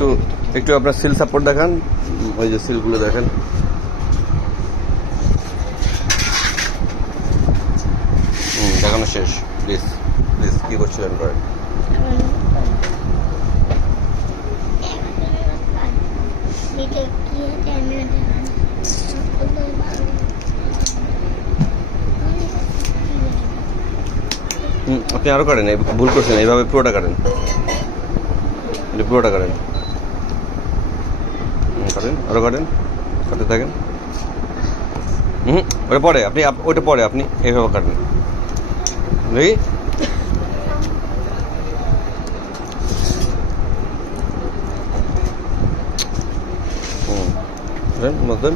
একটু একটু আপনার সিল সাপোর্ট দেখান, ওই যে সিলগুলো দেখেন। দেখানো শেষ। প্লিজ প্লিজ কী করছিলেন করেন। আপনি আরও কাটেন, ভুল করছেন, এইভাবে পুরোটা কাটেন, পুরোটা কাটেন, কাটেন, আরও কাটেন, কাটতে থাকেন। ওটা পরে আপনি ওটা পরে আপনি এইভাবে কাটেন, দেখি। মতন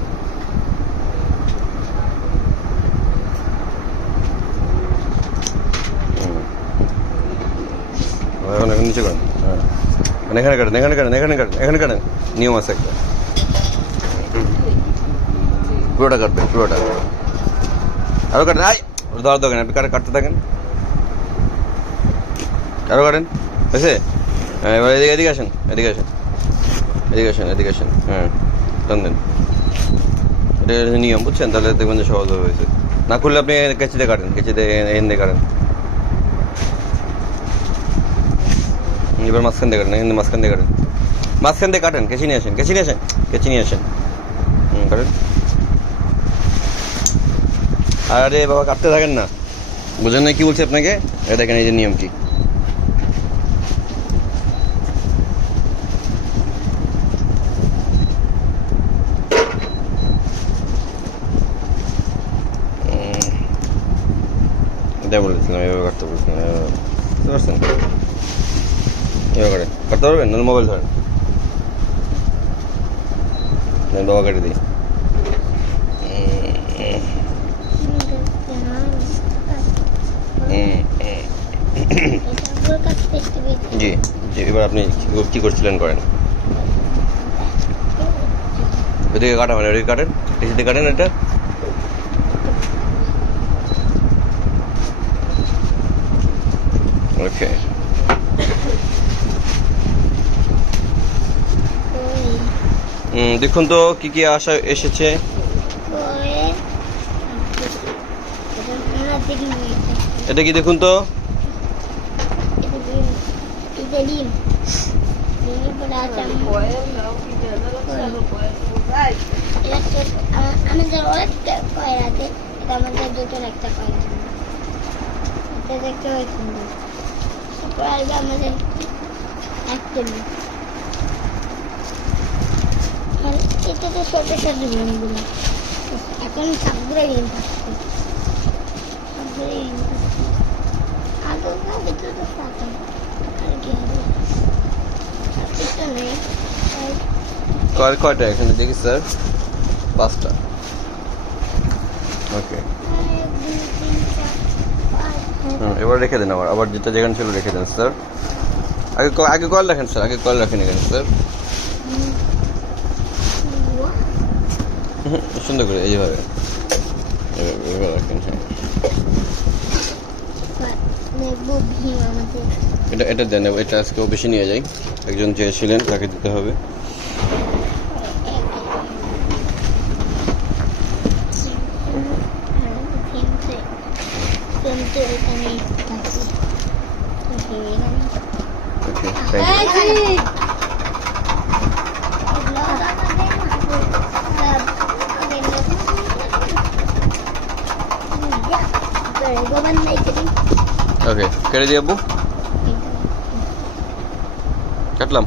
এখন এখন নিচে করেন। হ্যাঁ, এখানে কাটেন, এখানে কাটেন, এখানে কাটেন, এখানে কাটেন, নিয়ম আছে একটা। পুরোটা কাটবেন, পুরোটা। আরও কাটেন, আই ধর দেখেন, আপনি কাটতে থাকেন, আরও কাটেন, বুঝছে? হ্যাঁ, এবার এদিকে এদিকে আসেন, এদিকে আসেন, এদিকে আসেন, এদিকে আসেন। হ্যাঁ, টান দেন। এটা নিয়ম, বুঝছেন? তাহলে দেখবেন যে সহজভাবে হয়েছে। না খুললে আপনি কেঁচিতে কাটেন, কেঁচিতে এন দিয়ে কাটেন। এবার মাঝখান দিয়ে কাটেন, এখানে মাঝখান দিয়ে কাটেন, মাঝখান দিয়ে কাটেন, কেঁচি নিয়ে আসেন, কেঁচি নিয়ে আসেন, কেঁচি নিয়ে আসেন। কাটেন। আরে বাবা, কাটতে থাকেন না, বুঝেন না কি বলছি আপনাকে? এটা দেখেন, এই যে নিয়ম কি। এটা বলেছিলাম, এভাবে কাটতে বলেছিলাম, বুঝতে পারছেন? এভাবে কাটেন, কাটতে পারবেন? নাহলে মোবাইল ধরেন, বাবা কেটে দিই। জি জি, এবার আপনি কী করছিলেন করেন। ওইদিকে কাটা মানে ওইদিকে কাটেন, এদিকে কাটেন এটা। ওকে, দেখুন তো কি কি আসা এসেছে। এটা কি দেখুন তো। আমাদের অনেকটা কয়রা আছে, এটা আমাদের দুটোর একটা কয়রা, এটা দেখতে হয় সুন্দর। তারপর আসবে আমাদের একটা মিনিট, এটা তো ছোট ছোট বিমানগুলো। এখন সবগুলোই ঋণ থাকছে, সবগুলোই ঋণ থাকছে। আগেকার ভিতরে তো থাকে, আর কি হবে, সবকিছু নেই। কয়টা এখানে দেখি স্যার? 5টা। ওকে, এবার রেখে দেন, আবার যেটা যেখানে ছিল রেখে দেন স্যার। আগে কল রাখেন স্যার, আগে কল রাখেন এখানে স্যার, সুন্দর করে এইভাবে রাখেন। হ্যাঁ, এটা দেন, এটা আজকেও বেশি নিয়ে যাই, একজন চেয়েছিলেন তাকে দিতে হবে। ওকে, থ্যাংক ইউ। ওকে, কেটে দিয়ে আব্বু, কাটলাম।